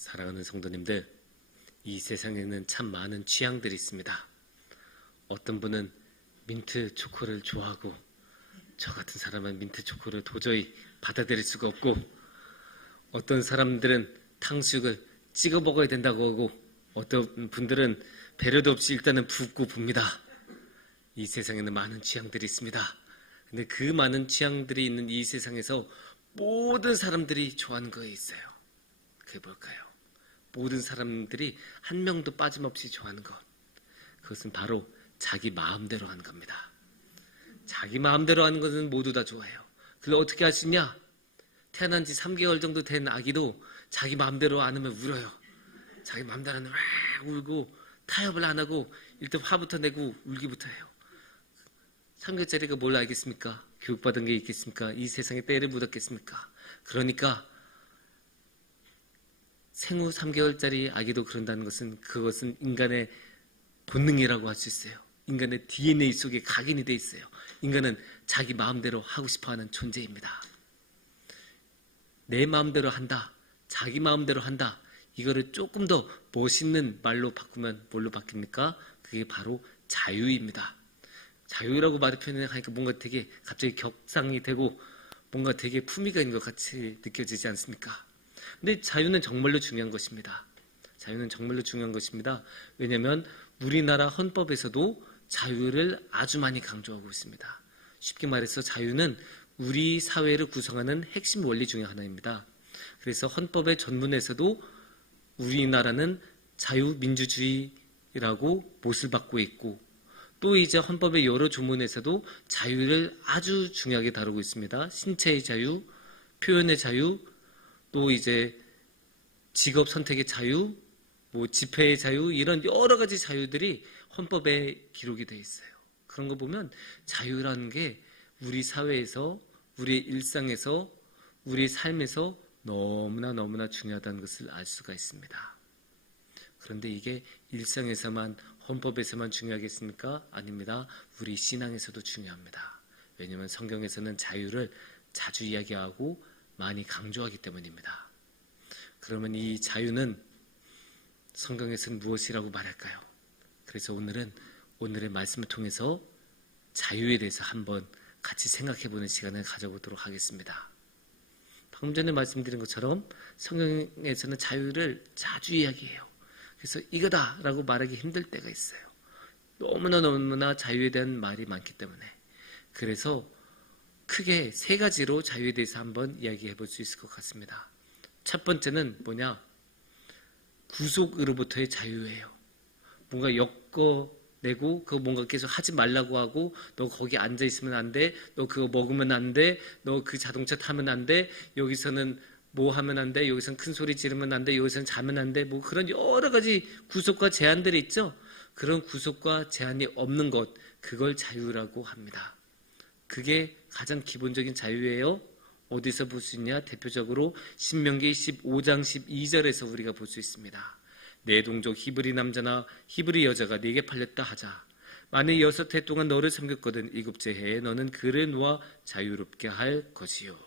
사랑하는 성도님들, 이 세상에는 참 많은 취향들이 있습니다. 어떤 분은 민트 초코를 좋아하고, 저 같은 사람은 민트 초코를 도저히 받아들일 수가 없고, 어떤 사람들은 탕수육을 찍어 먹어야 된다고 하고, 어떤 분들은 배려도 없이 일단은 붓고 붑니다. 이 세상에는 많은 취향들이 있습니다. 근데 그 많은 취향들이 있는 이 세상에서 모든 사람들이 좋아하는 거 있어요. 그게 뭘까요? 모든 사람들이 한 명도 빠짐없이 좋아하는 것. 그것은 바로 자기 마음대로 하는 겁니다. 자기 마음대로 하는 것은 모두 다 좋아해요. 그걸 어떻게 할 수 있냐? 태어난 지 3개월 정도 된 아기도 자기 마음대로 안 하면 울어요. 자기 마음대로 하면 막 울고 타협을 안 하고 일단 화부터 내고 울기부터 해요. 3개월짜리가 뭘 알겠습니까? 교육받은 게 있겠습니까? 이 세상에 때를 묻었겠습니까? 그러니까 생후 3개월짜리 아기도 그런다는 것은 그것은 인간의 본능이라고 할 수 있어요. 인간의 DNA 속에 각인이 돼 있어요. 인간은 자기 마음대로 하고 싶어하는 존재입니다. 내 마음대로 한다, 자기 마음대로 한다, 이거를 조금 더 멋있는 말로 바꾸면 뭘로 바뀝니까? 그게 바로 자유입니다. 자유라고 말을 표현하니까 뭔가 되게 갑자기 격상이 되고 뭔가 되게 품위가 있는 것 같이 느껴지지 않습니까? 근데 자유는 정말로 중요한 것입니다. 자유는 정말로 중요한 것입니다. 왜냐하면 우리나라 헌법에서도 자유를 아주 많이 강조하고 있습니다. 쉽게 말해서 자유는 우리 사회를 구성하는 핵심 원리 중에 하나입니다. 그래서 헌법의 전문에서도 우리나라는 자유민주주의라고 못을 받고 있고, 또 이제 헌법의 여러 조문에서도 자유를 아주 중요하게 다루고 있습니다. 신체의 자유, 표현의 자유, 또 이제 직업 선택의 자유, 집회의 자유, 이런 여러 가지 자유들이 헌법에 기록이 되어 있어요. 그런 거 보면 자유라는 게 우리 사회에서, 우리의 일상에서, 우리의 삶에서 너무나 중요하다는 것을 알 수가 있습니다. 그런데 이게 일상에서만, 헌법에서만 중요하겠습니까? 아닙니다. 우리 신앙에서도 중요합니다. 왜냐하면 성경에서는 자유를 자주 이야기하고 많이 강조하기 때문입니다. 그러면 이 자유는 성경에서는 무엇이라고 말할까요? 그래서 오늘은 오늘의 말씀을 통해서 자유에 대해서 한번 같이 생각해보는 시간을 가져보도록 하겠습니다. 방금 전에 말씀드린 것처럼 성경에서는 자유를 자주 이야기해요. 그래서 이거다라고 말하기 힘들 때가 있어요. 너무나 자유에 대한 말이 많기 때문에. 그래서 크게 세 가지로 자유에 대해서 한번 이야기해 볼 수 있을 것 같습니다. 첫 번째는 뭐냐? 구속으로부터의 자유예요. 뭔가 엮어내고 그거 뭔가 계속 하지 말라고 하고, 너 거기 앉아 있으면 안 돼, 너 그거 먹으면 안 돼, 너 그 자동차 타면 안 돼, 여기서는 뭐 하면 안 돼, 여기서는 큰 소리 지르면 안 돼, 여기서는 자면 안 돼, 뭐 그런 여러 가지 구속과 제한들이 있죠. 그런 구속과 제한이 없는 것, 그걸 자유라고 합니다. 그게 가장 기본적인 자유예요. 어디서 볼 수 있냐? 대표적으로 신명기 15장 12절에서 우리가 볼 수 있습니다. 내 동족 히브리 남자나 히브리 여자가 네게 팔렸다 하자. 만일 6해 동안 너를 섬겼거든 일곱째 해에 너는 그를 놓아 자유롭게 할 것이요.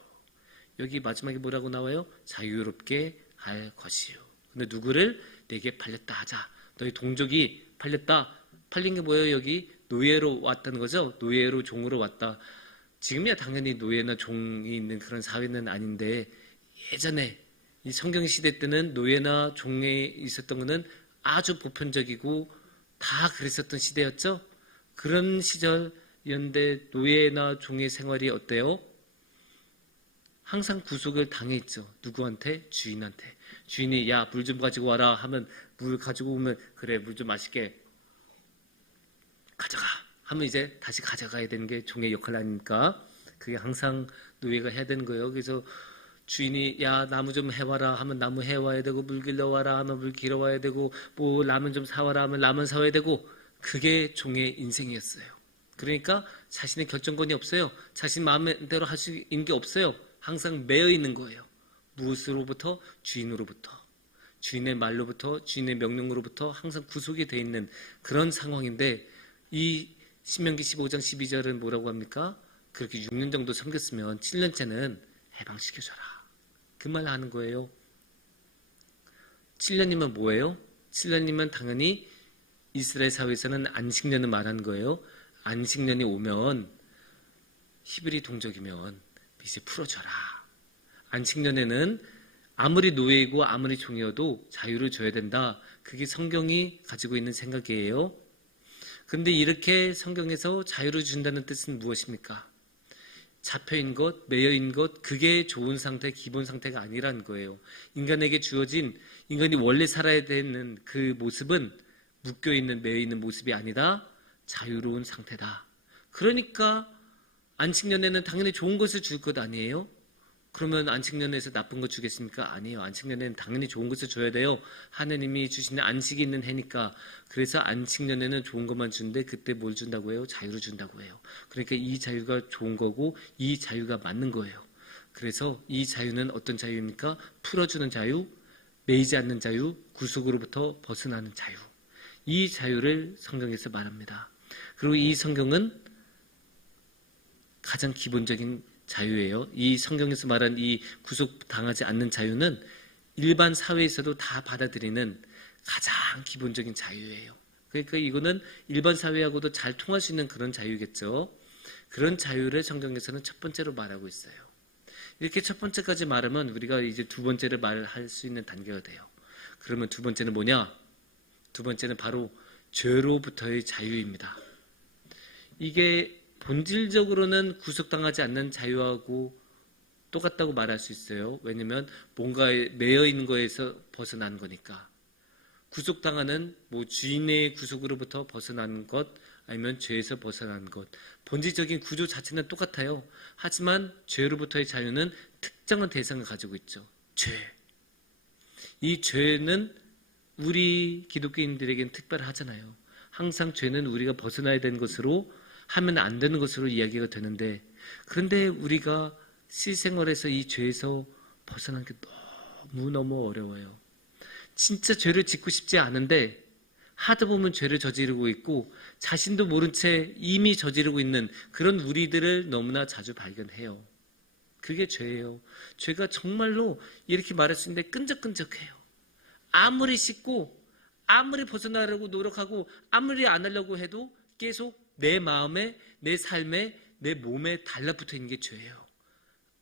여기 마지막에 뭐라고 나와요? 자유롭게 할 것이요. 근데 누구를? 네게 팔렸다 하자. 너희 동족이 팔렸다. 팔린 게 뭐예요? 여기 노예로 왔다는 거죠. 노예로 종으로 왔다. 지금이야 당연히 노예나 종이 있는 그런 사회는 아닌데, 예전에 이 성경 시대 때는 노예나 종에 있었던 것은 아주 보편적이고 다 그랬었던 시대였죠. 그런 시절이었는데 노예나 종의 생활이 어때요? 항상 구속을 당했죠. 누구한테? 주인한테. 주인이 야, 물 좀 가지고 와라 하면 물 가지고 오면 그래, 물 좀 맛있게 가져가 하면 이제 다시 가져가야 되는 게 종의 역할 아닙니까? 그게 항상 노예가 해야 되는 거예요. 그래서 주인이 야, 나무 좀 해와라 하면 나무 해와야 되고, 물 길러와라 하면 물 길어와야 되고, 뭐 라면 좀 사와라 하면 라면 사와야 되고, 그게 종의 인생이었어요. 그러니까 자신의 결정권이 없어요. 자신 마음대로 할 수 있는 게 없어요. 항상 매여 있는 거예요. 무엇으로부터? 주인으로부터. 주인의 말로부터, 주인의 명령으로부터 항상 구속이 돼 있는 그런 상황인데, 이 신명기 15장 12절은 뭐라고 합니까? 그렇게 6년 정도 섬겼으면 7년째는 해방시켜줘라. 그 말 하는 거예요. 7년이면 뭐예요? 7년이면 당연히 이스라엘 사회에서는 안식년을 말하는 거예요. 안식년이 오면 히브리 동족이면 이제 풀어줘라. 안식년에는 아무리 노예이고 아무리 종이어도 자유를 줘야 된다. 그게 성경이 가지고 있는 생각이에요. 그런데 이렇게 성경에서 자유를 준다는 뜻은 무엇입니까? 잡혀있는 것, 매여있는 것, 그게 좋은 상태, 기본 상태가 아니라는 거예요. 인간에게 주어진, 인간이 원래 살아야 되는 그 모습은 묶여있는, 매여있는 모습이 아니라 자유로운 상태다. 그러니까 안식년에는 당연히 좋은 것을 줄 것 아니에요? 그러면 안식년에서 나쁜 거 주겠습니까? 아니에요. 안식년에는 당연히 좋은 것을 줘야 돼요. 하느님이 주시는 안식이 있는 해니까. 그래서 안식년에는 좋은 것만 주는데 그때 뭘 준다고 해요? 자유를 준다고 해요. 그러니까 이 자유가 좋은 거고 이 자유가 맞는 거예요. 그래서 이 자유는 어떤 자유입니까? 풀어주는 자유, 매이지 않는 자유, 구속으로부터 벗어나는 자유. 이 자유를 성경에서 말합니다. 그리고 이 성경은 가장 기본적인 자유예요. 이 성경에서 말한 이 구속당하지 않는 자유는 일반 사회에서도 다 받아들이는 가장 기본적인 자유예요. 그러니까 이거는 일반 사회하고도 잘 통할 수 있는 그런 자유겠죠. 그런 자유를 성경에서는 첫 번째로 말하고 있어요. 이렇게 첫 번째까지 말하면 우리가 이제 두 번째를 말할 수 있는 단계가 돼요. 그러면 두 번째는 뭐냐? 두 번째는 바로 죄로부터의 자유입니다. 이게 본질적으로는 구속당하지 않는 자유하고 똑같다고 말할 수 있어요. 왜냐하면 뭔가에 매여 있는 거에서 벗어나는 거니까. 구속당하는 주인의 구속으로부터 벗어나는 것 아니면 죄에서 벗어나는 것. 본질적인 구조 자체는 똑같아요. 하지만 죄로부터의 자유는 특정한 대상을 가지고 있죠. 죄. 이 죄는 우리 기독교인들에게는 특별하잖아요. 항상 죄는 우리가 벗어나야 되는 것으로 하면 안 되는 것으로 이야기가 되는데 그런데 우리가 실생활에서 이 죄에서 벗어나는 게 너무너무 어려워요. 진짜 죄를 짓고 싶지 않은데 하다 보면 죄를 저지르고 있고 자신도 모른 채 이미 저지르고 있는 그런 우리들을 너무나 자주 발견해요. 그게 죄예요. 죄가 정말로 이렇게 말할 수 있는데 끈적끈적해요. 아무리 씻고 아무리 벗어나려고 노력하고 아무리 안 하려고 해도 계속 내 마음에, 내 삶에, 내 몸에 달라붙어 있는 게 죄예요.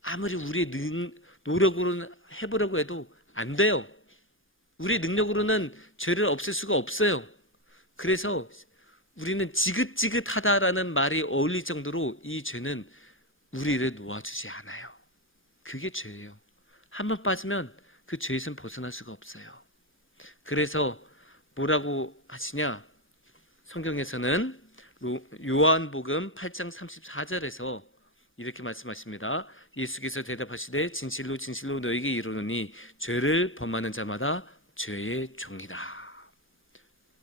아무리 우리의 노력으로는 해보려고 해도 안 돼요. 우리의 능력으로는 죄를 없앨 수가 없어요. 그래서 우리는 지긋지긋하다라는 말이 어울릴 정도로 이 죄는 우리를 놓아주지 않아요. 그게 죄예요. 한번 빠지면 그 죄에서는 벗어날 수가 없어요. 그래서 뭐라고 하시냐? 성경에서는 요한복음 8장 34절에서 이렇게 말씀하십니다. 예수께서 대답하시되 진실로 진실로 너에게 이르노니 죄를 범하는 자마다 죄의 종이다.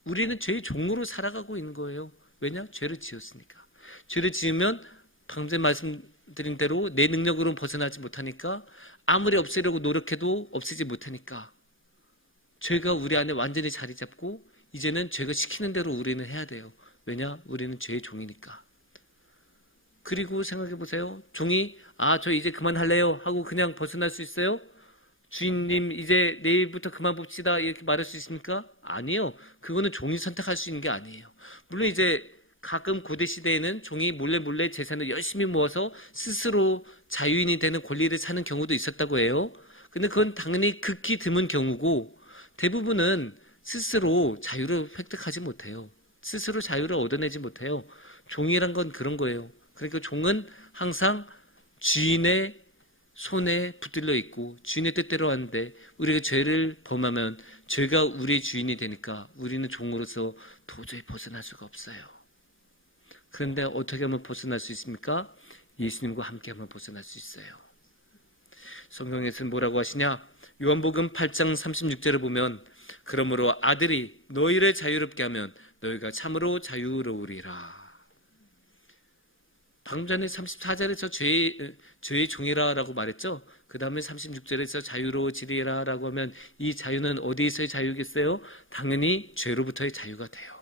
우리는 죄의 종으로 살아가고 있는 거예요. 왜냐? 죄를 지었으니까. 죄를 지으면 방금 전에 말씀드린 대로 내 능력으로는 벗어나지 못하니까 아무리 없애려고 노력해도 없애지 못하니까 죄가 우리 안에 완전히 자리 잡고 이제는 죄가 시키는 대로 우리는 해야 돼요. 왜냐? 우리는 죄의 종이니까. 그리고 생각해 보세요. 종이 저 이제 그만할래요 하고 그냥 벗어날 수 있어요? 주인님 이제 내일부터 그만 봅시다 이렇게 말할 수 있습니까? 아니요. 그거는 종이 선택할 수 있는 게 아니에요. 물론 이제 가끔 고대 시대에는 종이 몰래 재산을 열심히 모아서 스스로 자유인이 되는 권리를 사는 경우도 있었다고 해요. 근데 그건 당연히 극히 드문 경우고 대부분은 스스로 자유를 획득하지 못해요. 스스로 자유를 얻어내지 못해요. 종이란 건 그런 거예요. 그러니까 종은 항상 주인의 손에 붙들려 있고 주인의 뜻대로 하는데 우리가 죄를 범하면 죄가 우리의 주인이 되니까 우리는 종으로서 도저히 벗어날 수가 없어요. 그런데 어떻게 하면 벗어날 수 있습니까? 예수님과 함께 하면 벗어날 수 있어요. 성경에서는 뭐라고 하시냐? 요한복음 8장 36절을 보면 그러므로 아들이 너희를 자유롭게 하면 너희가 참으로 자유로우리라. 방금 전에 34절에서 죄의 종이라라고 말했죠. 그 다음에 36절에서 자유로워지리라 라고 하면 이 자유는 어디에서의 자유겠어요? 당연히 죄로부터의 자유가 돼요.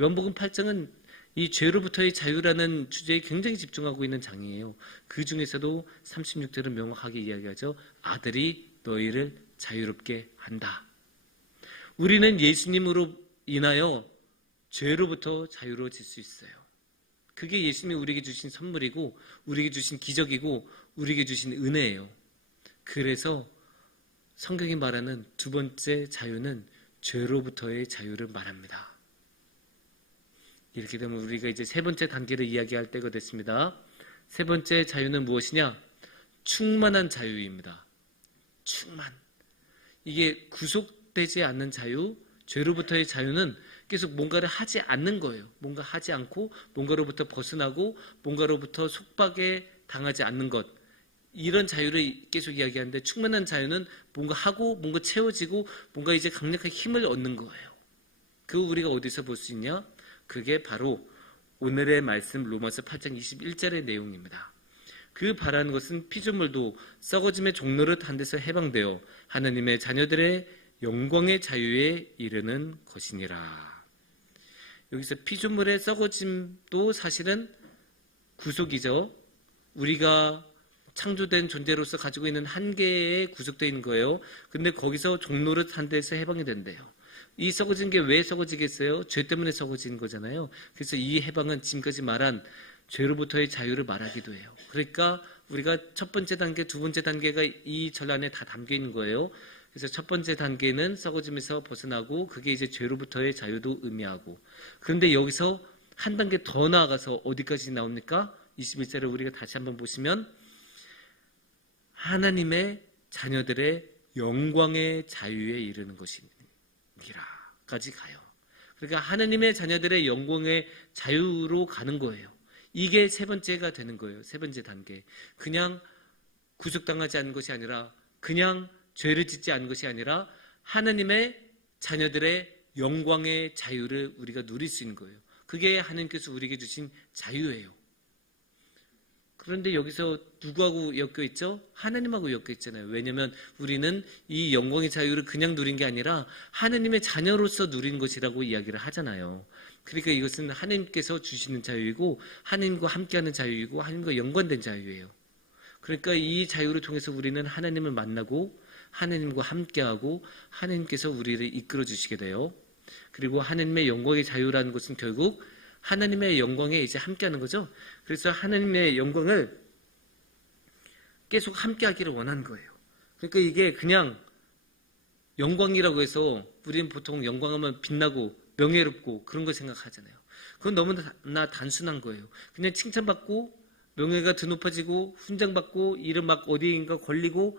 요한복음 8장은 이 죄로부터의 자유라는 주제에 굉장히 집중하고 있는 장이에요. 그 중에서도 36절은 명확하게 이야기하죠. 아들이 너희를 자유롭게 한다. 우리는 예수님으로 인하여 죄로부터 자유로워질 수 있어요. 그게 예수님이 우리에게 주신 선물이고 우리에게 주신 기적이고 우리에게 주신 은혜예요. 그래서 성경이 말하는 두 번째 자유는 죄로부터의 자유를 말합니다. 이렇게 되면 우리가 이제 세 번째 단계를 이야기할 때가 됐습니다. 세 번째 자유는 무엇이냐? 충만한 자유입니다. 충만. 이게 구속되지 않는 자유, 죄로부터의 자유는 계속 뭔가를 하지 않는 거예요. 뭔가 하지 않고 뭔가로부터 벗어나고 뭔가로부터 속박에 당하지 않는 것. 이런 자유를 계속 이야기하는데 충만한 자유는 뭔가 하고 뭔가 채워지고 뭔가 이제 강력한 힘을 얻는 거예요. 그거 우리가 어디서 볼 수 있냐? 그게 바로 오늘의 말씀 로마서 8장 21절의 내용입니다. 그 바라는 것은 피조물도 썩어짐의 종노릇 한 데서 해방되어 하나님의 자녀들의 영광의 자유에 이르는 것이니라. 여기서 피조물의 썩어짐도 사실은 구속이죠. 우리가 창조된 존재로서 가지고 있는 한계에 구속되어 있는 거예요. 근데 거기서 종노릇 한 데서 해방이 된대요. 이 썩어진 게 왜 썩어지겠어요? 죄 때문에 썩어진 거잖아요. 그래서 이 해방은 지금까지 말한 죄로부터의 자유를 말하기도 해요. 그러니까 우리가 첫 번째 단계, 두 번째 단계가 이 절 안에 다 담겨 있는 거예요. 그래서 첫 번째 단계는 썩어짐에서 벗어나고 그게 이제 죄로부터의 자유도 의미하고, 그런데 여기서 한 단계 더 나아가서 어디까지 나옵니까? 21절을 우리가 다시 한번 보시면 하나님의 자녀들의 영광의 자유에 이르는 것이니라까지 가요. 그러니까 하나님의 자녀들의 영광의 자유로 가는 거예요. 이게 세 번째가 되는 거예요. 세 번째 단계. 그냥 구속당하지 않은 것이 아니라, 그냥 죄를 짓지 않은 것이 아니라 하나님의 자녀들의 영광의 자유를 우리가 누릴 수 있는 거예요. 그게 하나님께서 우리에게 주신 자유예요. 그런데 여기서 누구하고 엮여 있죠? 하나님하고 엮여 있잖아요. 왜냐하면 우리는 이 영광의 자유를 그냥 누린 게 아니라 하나님의 자녀로서 누린 것이라고 이야기를 하잖아요. 그러니까 이것은 하나님께서 주시는 자유이고 하나님과 함께하는 자유이고 하나님과 연관된 자유예요. 그러니까 이 자유를 통해서 우리는 하나님을 만나고 하나님과 함께하고 하나님께서 우리를 이끌어 주시게 돼요. 그리고 하나님의 영광의 자유라는 것은 결국 하나님의 영광에 이제 함께하는 거죠. 그래서 하나님의 영광을 계속 함께하기를 원하는 거예요. 그러니까 이게 그냥 영광이라고 해서 우리는 보통 영광하면 빛나고 명예롭고 그런 거 생각하잖아요. 그건 너무나 단순한 거예요. 그냥 칭찬받고 명예가 더 높아지고 훈장받고 이름 막 어디인가 걸리고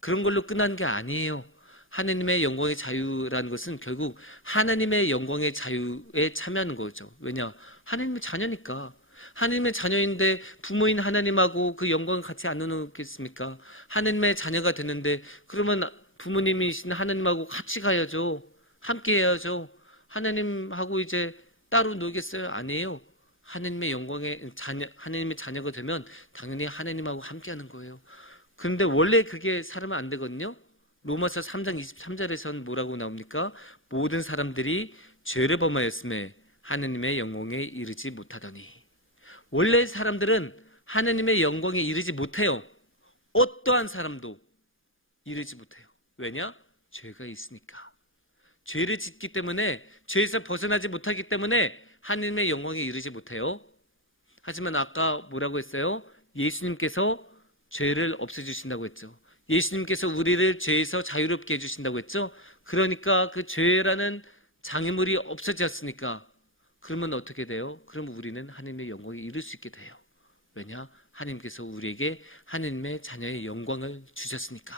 그런 걸로 끝나는 게 아니에요. 하나님의 영광의 자유라는 것은 결국 하나님의 영광의 자유에 참여하는 거죠. 왜냐? 하나님의 자녀니까. 하나님의 자녀인데 부모인 하나님하고 그 영광을 같이 안 나누겠습니까? 하나님의 자녀가 됐는데 그러면 부모님이신 하나님하고 같이 가야죠. 함께 해야죠. 하나님하고 이제 따로 놀겠어요? 아니에요. 하나님의 영광의 자녀, 하나님의 자녀가 되면 당연히 하나님하고 함께 하는 거예요. 그런데 원래 그게 살으면 안 되거든요. 로마서 3장 23절에서는 뭐라고 나옵니까? 모든 사람들이 죄를 범하였음에 하나님의 영광에 이르지 못하더니. 원래 사람들은 하나님의 영광에 이르지 못해요. 어떠한 사람도 이르지 못해요. 왜냐? 죄가 있으니까. 죄를 짓기 때문에, 죄에서 벗어나지 못하기 때문에 하나님의 영광에 이르지 못해요. 하지만 아까 뭐라고 했어요? 예수님께서 죄를 없애주신다고 했죠. 예수님께서 우리를 죄에서 자유롭게 해주신다고 했죠. 그러니까 그 죄라는 장애물이 없어졌으니까 그러면 어떻게 돼요? 그러면 우리는 하나님의 영광에 이룰 수 있게 돼요. 왜냐? 하나님께서 우리에게 하나님의 자녀의 영광을 주셨으니까.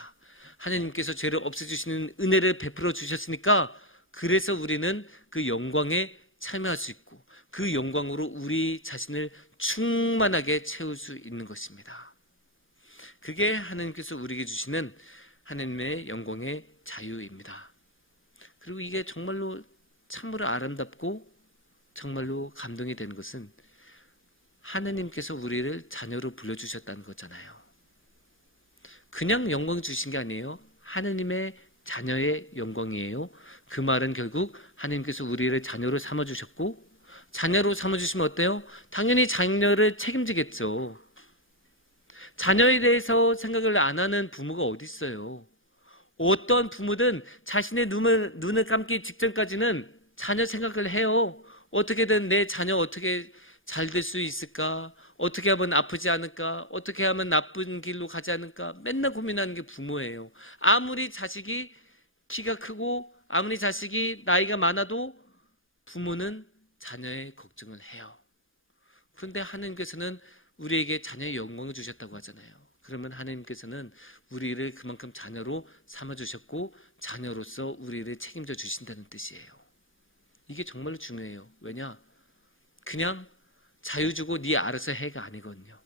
하나님께서 죄를 없애주시는 은혜를 베풀어 주셨으니까 그래서 우리는 그 영광에 참여할 수 있고 그 영광으로 우리 자신을 충만하게 채울 수 있는 것입니다. 그게 하나님께서 우리에게 주시는 하나님의 영광의 자유입니다. 그리고 이게 정말로 참으로 아름답고 정말로 감동이 되는 것은 하나님께서 우리를 자녀로 불러주셨다는 거잖아요. 그냥 영광 주신 게 아니에요. 하나님의 자녀의 영광이에요. 그 말은 결국 하나님께서 우리를 자녀로 삼아주셨고 자녀로 삼아주시면 어때요? 당연히 자녀를 책임지겠죠. 자녀에 대해서 생각을 안 하는 부모가 어디 있어요? 어떤 부모든 자신의 눈을 감기 직전까지는 자녀 생각을 해요. 어떻게든 내 자녀 어떻게 잘 될 수 있을까? 어떻게 하면 아프지 않을까? 어떻게 하면 나쁜 길로 가지 않을까? 맨날 고민하는 게 부모예요. 아무리 자식이 키가 크고 아무리 자식이 나이가 많아도 부모는 자녀의 걱정을 해요. 그런데 하나님께서는 우리에게 자녀의 영광을 주셨다고 하잖아요. 그러면 하나님께서는 우리를 그만큼 자녀로 삼아주셨고 자녀로서 우리를 책임져 주신다는 뜻이에요. 이게 정말로 중요해요. 왜냐? 그냥 자유 주고 네 알아서 해가 아니거든요.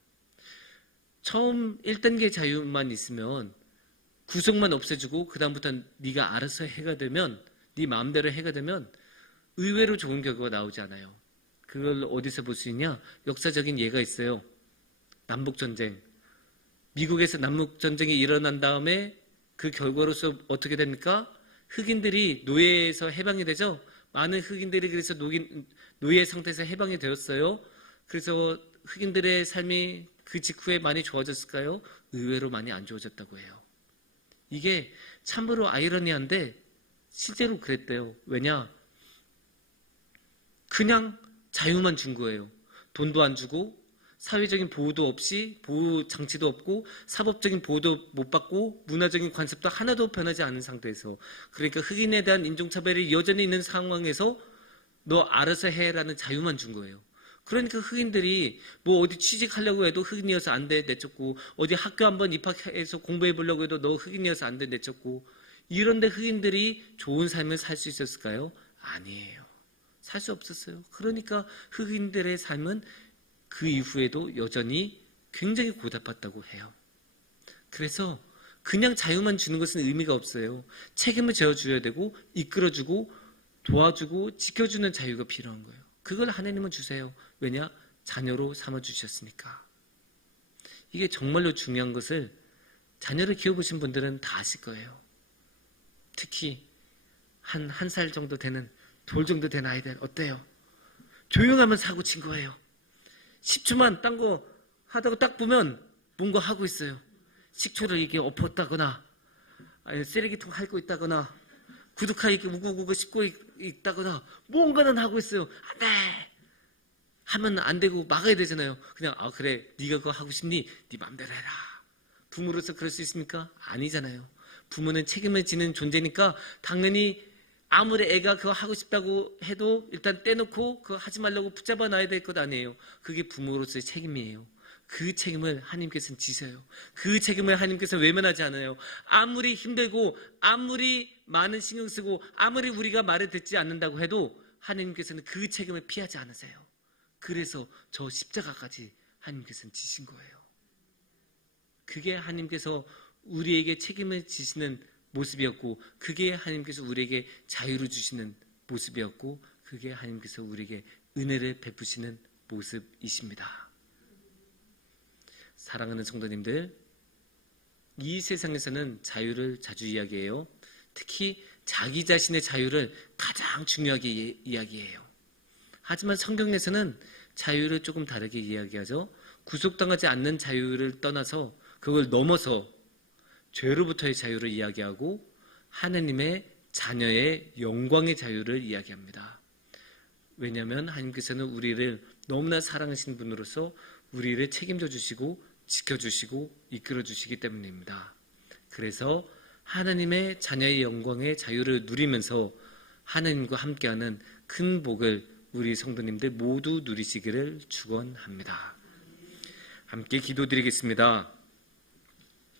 처음 1단계 자유만 있으면 구속만 없애주고 그 다음부터 네가 알아서 해가 되면 네 마음대로 해가 되면 의외로 좋은 결과가 나오지 않아요. 그걸 어디서 볼 수 있냐? 역사적인 예가 있어요. 남북전쟁. 미국에서 남북전쟁이 일어난 다음에 그 결과로서 어떻게 됩니까? 흑인들이 노예에서 해방이 되죠. 많은 흑인들이 그래서 노예 상태에서 해방이 되었어요. 그래서 흑인들의 삶이 그 직후에 많이 좋아졌을까요? 의외로 많이 안 좋아졌다고 해요. 이게 참으로 아이러니한데 실제로 그랬대요. 왜냐? 그냥 자유만 준 거예요. 돈도 안 주고 사회적인 보호도 없이 보호 장치도 없고 사법적인 보호도 못 받고 문화적인 관습도 하나도 변하지 않은 상태에서 그러니까 흑인에 대한 인종차별이 여전히 있는 상황에서 너 알아서 해라는 자유만 준 거예요. 그러니까 흑인들이 뭐 어디 취직하려고 해도 흑인이어서 안 돼 내쫓고 어디 학교 한번 입학해서 공부해 보려고 해도 너 흑인이어서 안 돼 내쫓고 이런데 흑인들이 좋은 삶을 살 수 있었을까요? 아니에요. 살 수 없었어요. 그러니까 흑인들의 삶은 그 이후에도 여전히 굉장히 고달팠다고 해요. 그래서 그냥 자유만 주는 것은 의미가 없어요. 책임을 져줘야 되고 이끌어주고 도와주고 지켜주는 자유가 필요한 거예요. 그걸 하나님은 주세요. 왜냐? 자녀로 삼아주셨으니까. 이게 정말로 중요한 것을 자녀를 키워보신 분들은 다 아실 거예요. 특히 한 살 정도 되는 돌 정도 된 아이들 어때요? 조용하면 사고 친 거예요. 10초만 딴 거 하다가 딱 보면 뭔가 하고 있어요. 식초를 이게 엎었다거나 아니 쓰레기통 핥고 있다거나 구두카 이렇게 우구우구 씹고 있다거나 뭔가는 하고 있어요. 안 돼! 하면 안 되고 막아야 되잖아요. 그냥 그래 네가 그거 하고 싶니? 네 맘대로 해라. 부모로서 그럴 수 있습니까? 아니잖아요. 부모는 책임을 지는 존재니까 당연히 아무리 애가 그거 하고 싶다고 해도 일단 떼놓고 그거 하지 말라고 붙잡아 놔야 될 것 아니에요. 그게 부모로서의 책임이에요. 그 책임을 하나님께서는 지셔요. 그 책임을 하나님께서 외면하지 않아요. 아무리 힘들고 아무리 많은 신경 쓰고 아무리 우리가 말을 듣지 않는다고 해도 하나님께서는 그 책임을 피하지 않으세요. 그래서 저 십자가까지 하나님께서는 지신 거예요. 그게 하나님께서 우리에게 책임을 지시는 모습이었고 그게 하나님께서 우리에게 자유를 주시는 모습이었고 그게 하나님께서 우리에게 은혜를 베푸시는 모습이십니다. 사랑하는 성도님들, 이 세상에서는 자유를 자주 이야기해요. 특히 자기 자신의 자유를 가장 중요하게 이야기해요. 하지만 성경에서는 자유를 조금 다르게 이야기하죠. 구속당하지 않는 자유를 떠나서 그걸 넘어서 죄로부터의 자유를 이야기하고 하나님의 자녀의 영광의 자유를 이야기합니다. 왜냐하면 하나님께서는 우리를 너무나 사랑하신 분으로서 우리를 책임져 주시고 지켜주시고 이끌어 주시기 때문입니다. 그래서 하나님의 자녀의 영광의 자유를 누리면서 하나님과 함께하는 큰 복을 우리 성도님들 모두 누리시기를 축원합니다. 함께 기도드리겠습니다.